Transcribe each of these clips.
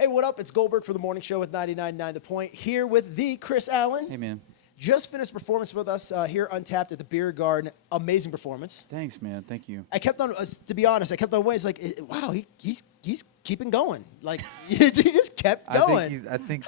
Hey, what up? It's Goldberg for the Morning Show with 99.9 The Point. Here with the Kris Allen. Hey, man. Just finished performance with us here Untapped at the Beer Garden. Amazing performance. Thanks, man. Thank you. I kept on, to be honest, I kept on waiting. It's like, wow, he's keeping going. Like, he just kept going. I think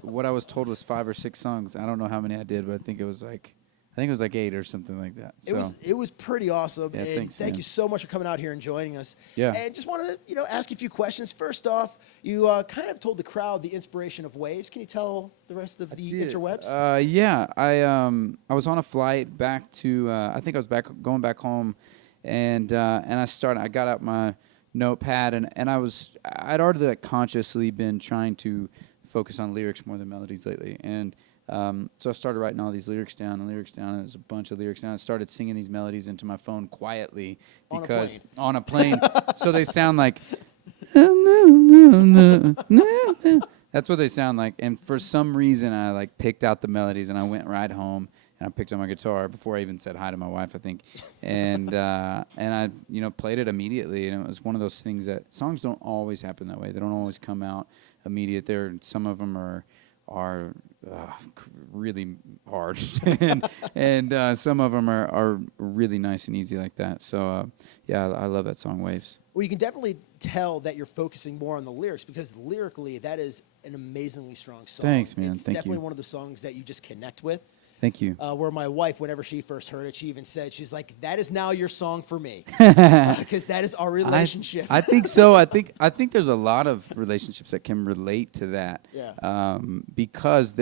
what I was told was 5 or 6 songs. I don't know how many I did, but I think it was like 8 or something like that. So. It was pretty awesome. Yeah, and thanks, thank man. you so much for coming out here and joining us. Yeah. And just want to ask you a few questions. First off, you kind of told the crowd the inspiration of waves. Can you tell the rest of the interwebs? Yeah. I was on a flight back to I think I was going back home, and I got out my notepad and I'd already consciously been trying to focus on lyrics more than melodies lately, and so I started writing all these lyrics down, and there's a bunch of lyrics down. I started singing these melodies into my phone quietly because on a plane, so they sound like that's what they sound like. And for some reason, I picked out the melodies, and I went right home and I picked up my guitar before I even said hi to my wife, I think, and I played it immediately. And it was one of those things that songs don't always happen that way. They don't always come out immediate. Some of them are really hard, and some of them are really nice and easy like that. So yeah, I love that song, Waves. Well, you can definitely tell that you're focusing more on the lyrics, because lyrically, that is an amazingly strong song. Thanks, man. It's definitely one of the songs that you just connect with. Thank you. Where my wife, whenever she first heard it, she even said, she's like, that is now your song for me. Because that is our relationship. I think so. I think there's a lot of relationships that can relate to that. Yeah. Because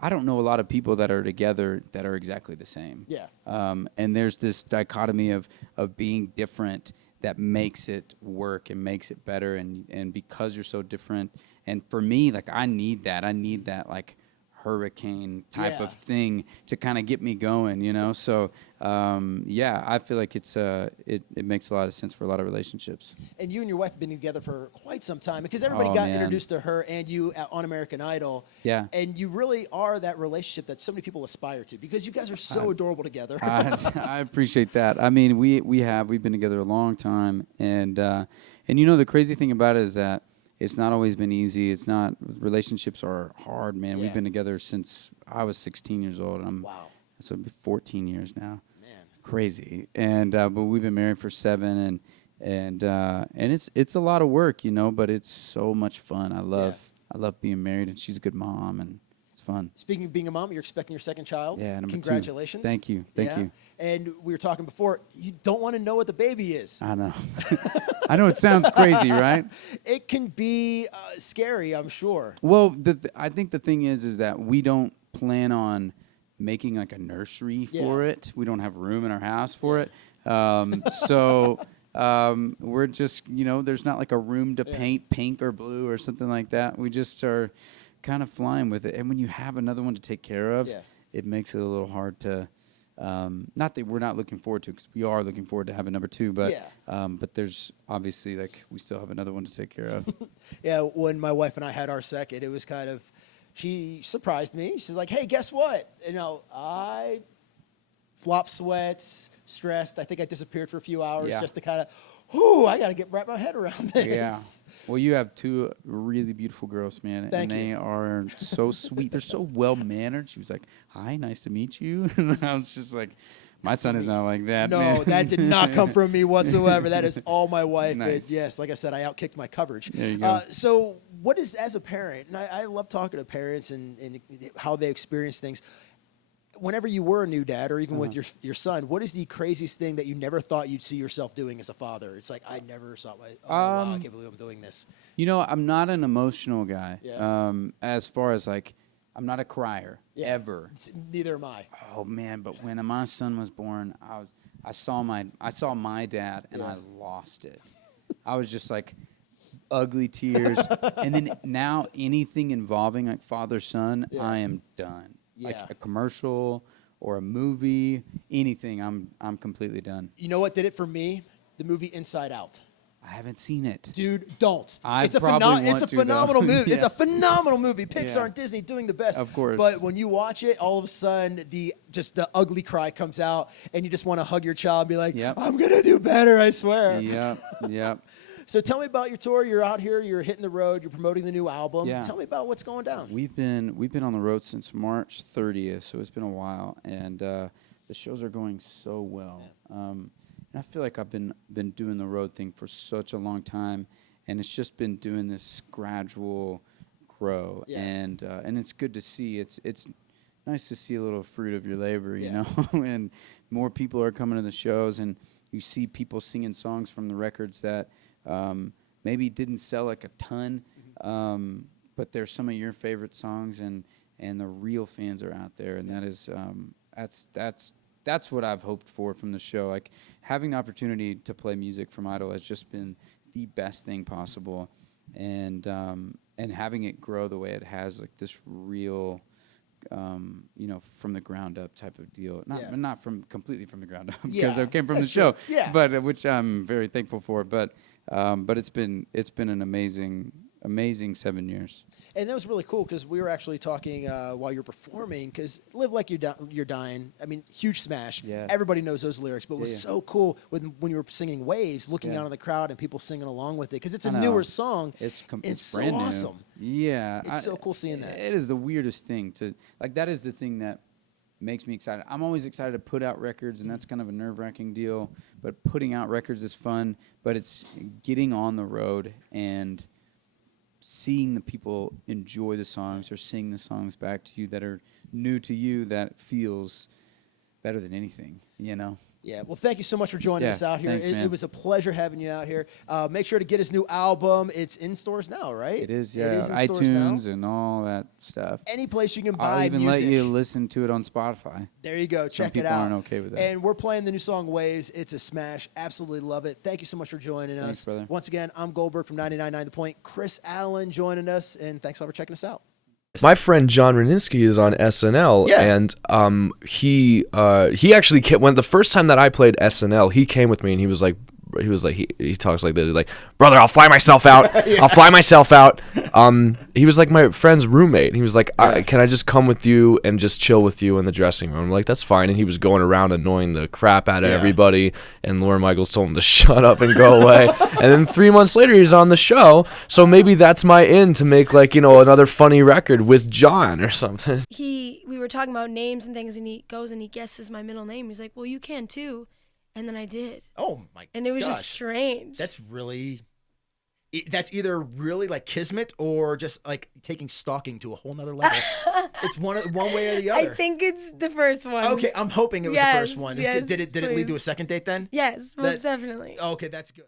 I don't know a lot of people that are together that are exactly the same. Yeah. And there's this dichotomy of being different that makes it work and makes it better. And because you're so different, and for me, I need that. I need that, hurricane type of thing to kind of get me going, so I feel like it makes a lot of sense for a lot of relationships. And you and your wife have been together for quite some time, because everybody got introduced to her and you on American Idol. Yeah. And you really are that relationship that so many people aspire to, because you guys are so adorable together. I appreciate that. I mean, we've been together a long time, and the crazy thing about it is that it's not always been easy. Relationships are hard, man. Yeah. We've been together since I was 16 years old. Wow. So it'll be 14 years now. Man. Crazy. And but we've been married for 7, and it's a lot of work, but it's so much fun. I love being married, and she's a good mom, and it's fun. Speaking of being a mom, you're expecting your second child. Yeah, number 2. Congratulations. Thank you. Thank you. And we were talking before, you don't want to know what the baby is. I know. I know it sounds crazy, right? It can be scary, I'm sure. Well, I think the thing is that we don't plan on making a nursery for it. We don't have room in our house for it. So we're just, there's not a room to paint pink or blue or something like that. We just are kind of flying with it. And when you have another one to take care of, it makes it a little hard to, not that we're not looking forward to, because we are looking forward to having number 2, but there's obviously we still have another one to take care of. Yeah, when my wife and I had our second, it was kind of, she surprised me. She's like, hey, guess what? I flop sweats, stressed. I think I disappeared for a few hours just to kind of, I got to wrap my head around this. Yeah. Well, you have 2 really beautiful girls, man. Thank you. They are so sweet. They're so well-mannered. She was like, hi, nice to meet you. And I was just like, my son is not like that. No, man. that did not come from me whatsoever. That is all my wife. Nice. Yes, like I said, I outkicked my coverage. There you go. So what is, as a parent, and I love talking to parents and how they experience things, whenever you were a new dad, or even with your son, what is the craziest thing that you never thought you'd see yourself doing as a father? It's like, I never saw wow, I can't believe I'm doing this. I'm not an emotional guy. Yeah. As far as I'm not a crier ever. Neither am I. Oh man, but when my son was born, I saw my dad, and I lost it. I was just ugly tears. And then now anything involving father-son, I am done. Yeah. A commercial or a movie, anything, I'm completely done. You know what did it for me? The movie Inside Out. I haven't seen it. Dude, don't. It's a phenomenal movie. Yeah. It's a phenomenal movie. Pixar and Disney doing the best. Of course. But when you watch it, all of a sudden, the ugly cry comes out, and you just want to hug your child and be like, I'm going to do better, I swear. Yep. So tell me about your tour. You're out here. You're hitting the road. You're promoting the new album. Yeah. Tell me about what's going down. We've been on the road since March 30th, so it's been a while, and the shows are going so well. And I feel like I've been doing the road thing for such a long time, and it's just been doing this gradual grow, and it's good to see. It's nice to see a little fruit of your labor, you know, and more people are coming to the shows, and you see people singing songs from the records that maybe didn't sell like a ton, but they're some of your favorite songs, and the real fans are out there, and that is that's what I've hoped for from the show. Like, having the opportunity to play music from Idol has just been the best thing possible, and having it grow the way it has, like this real, you know, from the ground up type of deal. Not from completely from the ground up, because it came from the show. But which I'm very thankful for. But it's been an amazing 7 years. And that was really cool because we were actually talking while you're performing, because Live Like You're Dying, I mean, huge smash. Yeah. Everybody knows those lyrics, but it was so cool when you were singing Waves, looking out on the crowd and people singing along with it, because it's a newer song. It's so brand new. awesome. Yeah. It's so cool seeing that. It is the weirdest thing to, like, that is the thing that makes me excited. I'm always excited to put out records, and that's kind of a nerve-wracking deal, but putting out records is fun, but it's getting on the road and seeing the people enjoy the songs or sing the songs back to you that are new to you, that feels better than anything, you know? Yeah, well, thank you so much for joining us out here. Thanks, man. It was a pleasure having you out here. Make sure to get his new album. It's in stores now, right? It is, yeah. It is in stores now. iTunes and all that stuff. Any place you can buy I'll even music. let you listen to it on Spotify. There you go. Check it out. Some people aren't okay with that. And we're playing the new song Waves. It's a smash. Absolutely love it. Thank you so much for joining us. Thanks, brother. Once again, I'm Goldberg from 99.9 The Point. Kris Allen joining us, and thanks a lot for checking us out. My friend John Raninsky is on SNL, and he actually when the first time that I played SNL, he came with me, and he talks like this, like, brother, I'll fly myself out. I'll fly myself out. He was like my friend's roommate. He was like, can I just come with you and just chill with you in the dressing room? I'm like, that's fine. And he was going around annoying the crap out of everybody. And Lauren Michaels told him to shut up and go away. And then 3 months later, he's on the show. So maybe that's my in to make, like, you know, another funny record with John or something. We were talking about names and things, and he goes and he guesses my middle name. He's like, well, you can too. And then I did. Oh my! And it was gosh. just strange. That's that's either really like kismet or just like taking stalking to a whole nother level. It's one way or the other. I think it's the first one. Okay, I'm hoping it was the first one. Yes, Did it lead please. to a second date then? Yes, most definitely. Okay, that's good.